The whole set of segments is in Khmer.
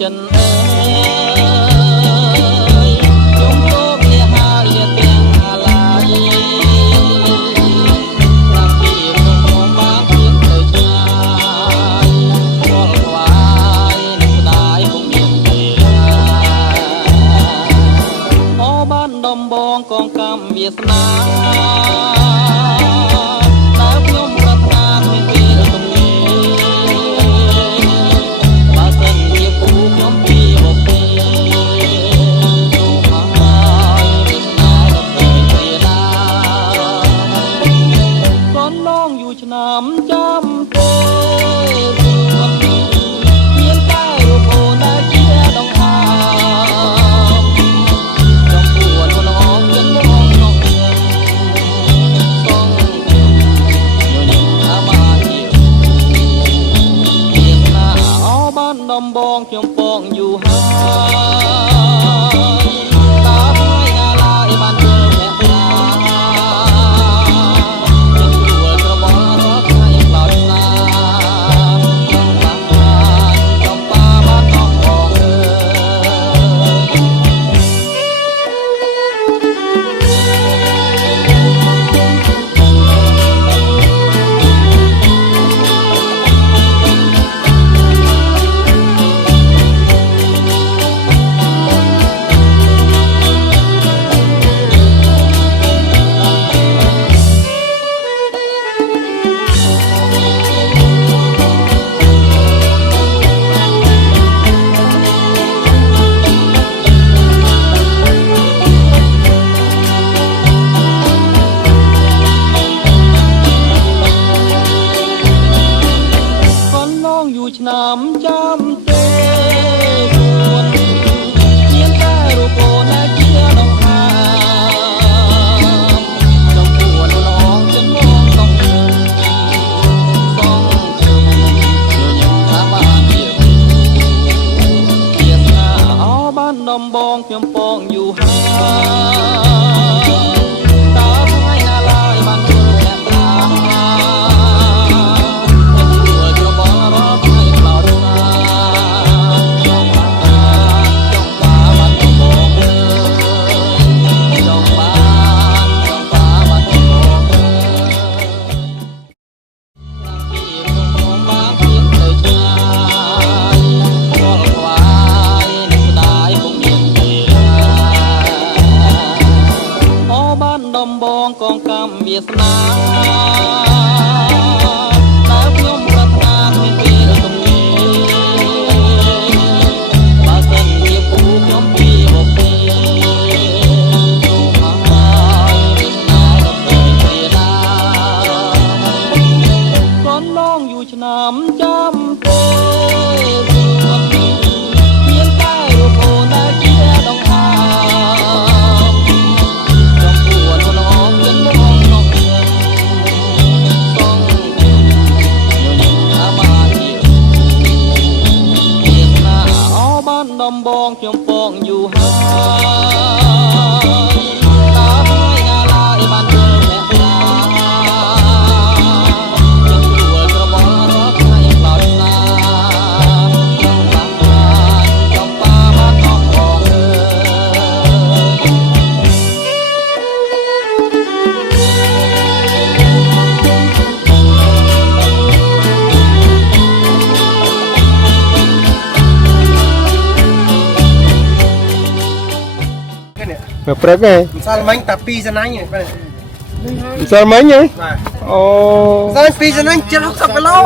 ចិនអើយខ្ញុំចូលវាហើយទាំងអាឡាយតាំងពីខ្ញុំបានជឿទៅឆ្ងាយរាល់ខ្វាយនឹងស្ដាយពុំមានពេលអបានដំបងកងកម្មវាសនាឆ្នាំចាំទេមានតែរូបអូនដែលជាដងហាចំពួនមិនអងមានមកក្នុងខ្ញុំសងខ្ញុំញញឹមថាបានជាមានណាអបានដំបងខ្ញុំពងយូរហើយតាថ្ងៃណាឡើយបានធ្វើអ្នកណាឆ្នាំចាំទេជួនមានតែរូបអូនដែលជាដងហាចំពួនលងចិនមកក្នុងខ្ញុំសងខ្ញុំញញឹមថាបានជាស្នាអបានដំបងខ្ញុំពងយូរហើយតាថ្ងៃណាឡើយបានធ្វើអ្នកតាដំបងកងកម្មវាសនាដែលខ្ញុំប្រាថ្នាក្នុងពេលទំនេរបើសិនជាពូខ្ញុំពីបុព្វេចូលមកហើយវាសនារត់ទៅគ្រាណាកូនឡងយូរឆ្នាំចាំទេមានតែរូបអូនដែលជាដងហាដំបងខ្ញុំពងយូរហើយតាថ្ងៃណាឡើយបានធ្វើអ្នកណាខ្ញុំព្រួលក្របល់រាល់ថ្ងៃខ្លោចណាខ្ញុំបានចំប៉ាបានអស់ផងអើព្រឹកឯងម្សិលមិញតែ2សណាញ់បាទម្សិលមិញហ៎បាទអូម្សិល2សណាញ់ជិត60គីឡូ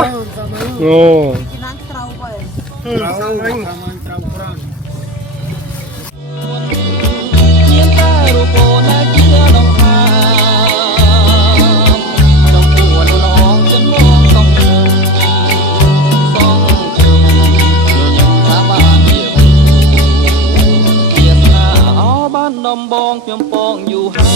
អូឆ្នាំត្រូវបើម្សិលមិញមានតែរូបអូនដែលជាដងហាចំពួនលងចិនមកក្នុងខ្ញុំសងខ្ញុំញញឹមថាបានជាស្នាអបានដំបងខ្ញុំពងយូរហើយ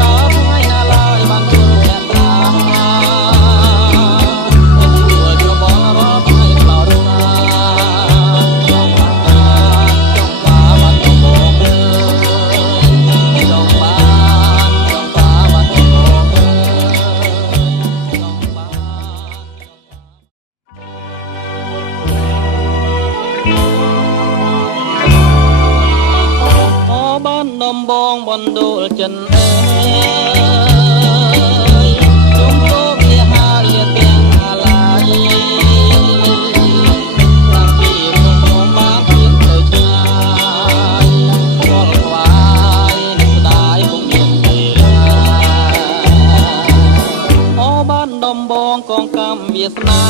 តាថ្ងៃណាឡើយបានធ្វើអ្នកតាខ្ញុំព្រួយក្របល់រាល់ថ្ងៃខ្លោចណាខ្ញុំបានដំបងអើយចង់បានដំបងអើយចង់បាន នដូលចិនអើយជុំលោវាហើយទាំងអាឡាយតាំងពីក្នុងបានពីទៅឆ្ងាយរាល់ខ្វាយនឹងស្ដាយពុំមានទេអបានដំបងកងកម្មវាសនា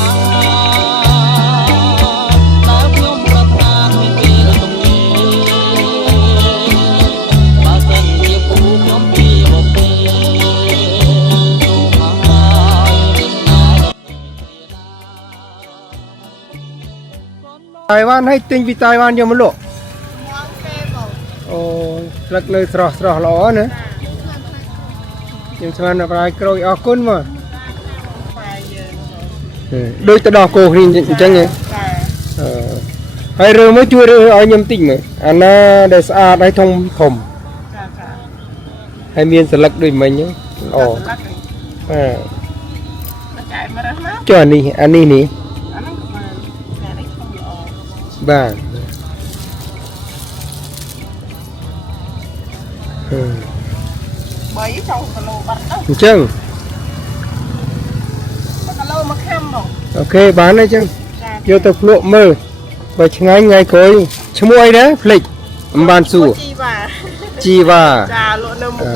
ដែលខ្ញុំប្រាថ្នាឲ្យពេលទំនេរបើសិនជាពូខ្ញុំពីមកទេចូលមកហើយមានណាដល់tài văn hay tinh vì tài văn cho một lộ ồ lật lời sỏ sỏ ló nữa nhưng mà nó phải coi ở côn mà đôi tay đỏ cổ thì chẳng nhỉ hay rồi mới chui rồi ở nhâm tỉnh mà anh để xa đây thông thầm hay miên sẽ lật đôi mình nhé ồ cho anh đi nè bà bảy trong cái lô bắt đâu chăng cái lô mà khăm rồi ok bán đấy chăng vô tập lộ mơ và ngay ngày coi chấm muối đấy lịch bàn sủ chi và trà lộ nêm một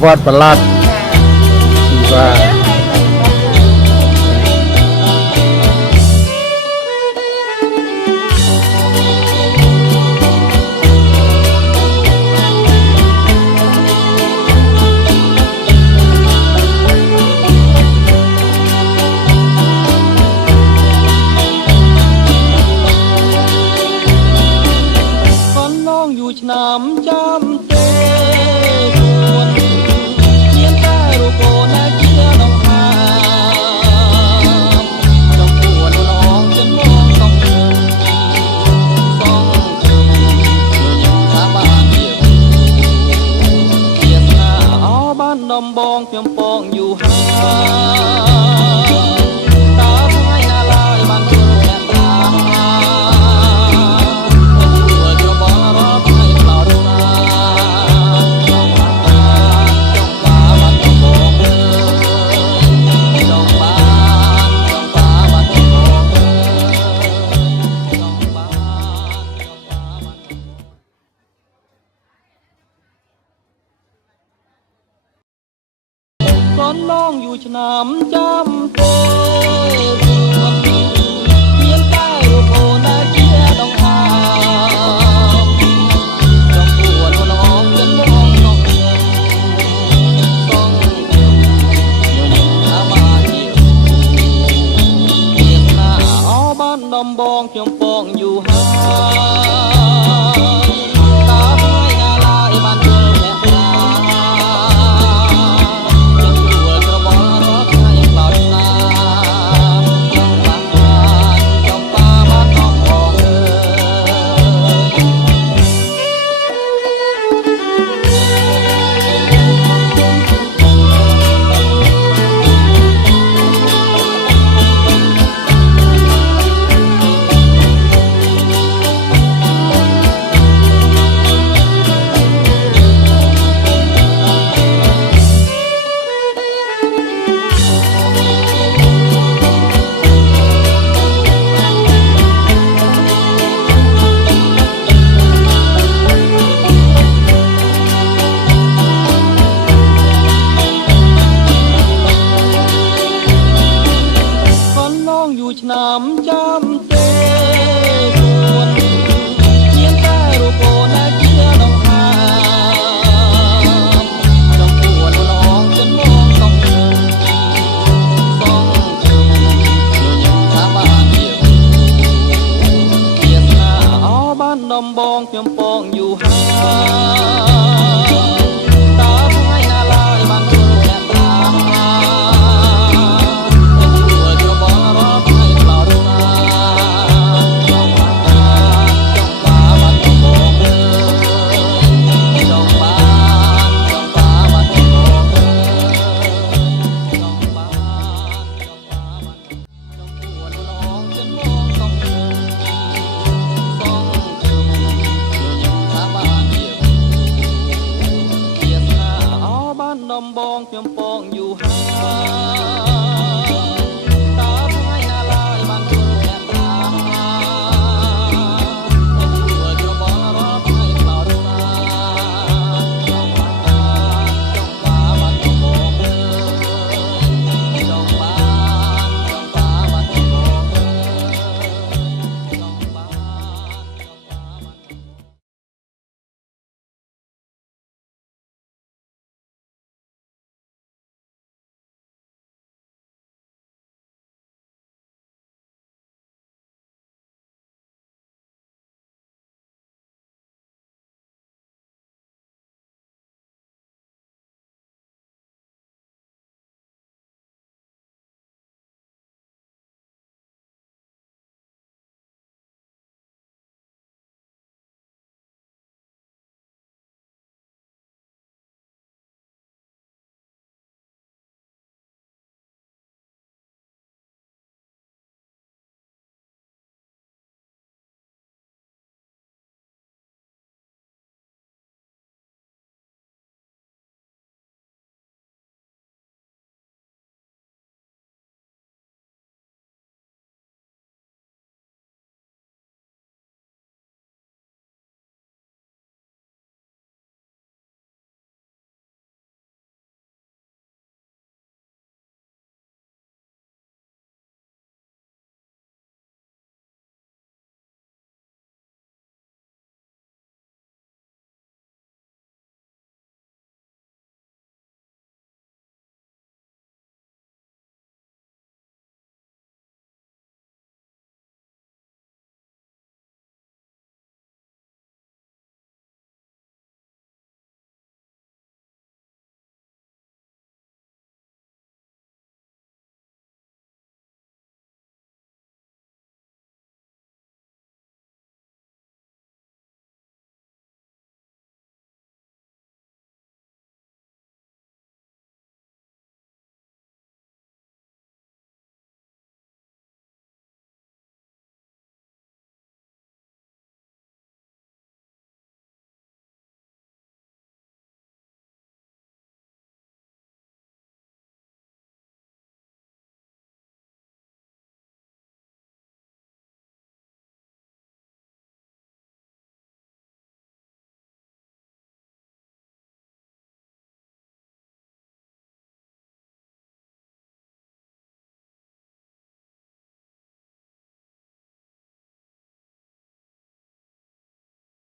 vọt bả lạt chi và năm trăm tê buồn nhiên ta ru cô na chia đồng hà trong buồn lòng chân mong song trường những tháng ban nhiều tiền na ó ban đom bong phiêm pongอยู่ห่างตาไม่น่าลายมันเจอแค่ตาก้อนน้องอยู่ฉน้ำจำเตส่วนเพียงใต้รูปโอนาเกียดองหามจงปวดน้องจนมองน้องเงินต้องเดิมอยู่หนึ่งอามาเดียวเพียงหน้าอ้อบ้านดอมบองเพียงปองอยู่ห่างตาไม่น่าลายมันเจอแค่ตาน้ำจำเตส่วนเพียงใต้รูปโอนาเกียดองหามจงปวดน้องจนมองต้องเดินต้องเดินอยู่ยังทางบ้านเดียวเพียงหน้าอ้อบ้านดอมบองเพียงปองอยู่ห่างตาไม่น่าลายมันเจอแค่ตาเ ខ្ញុំព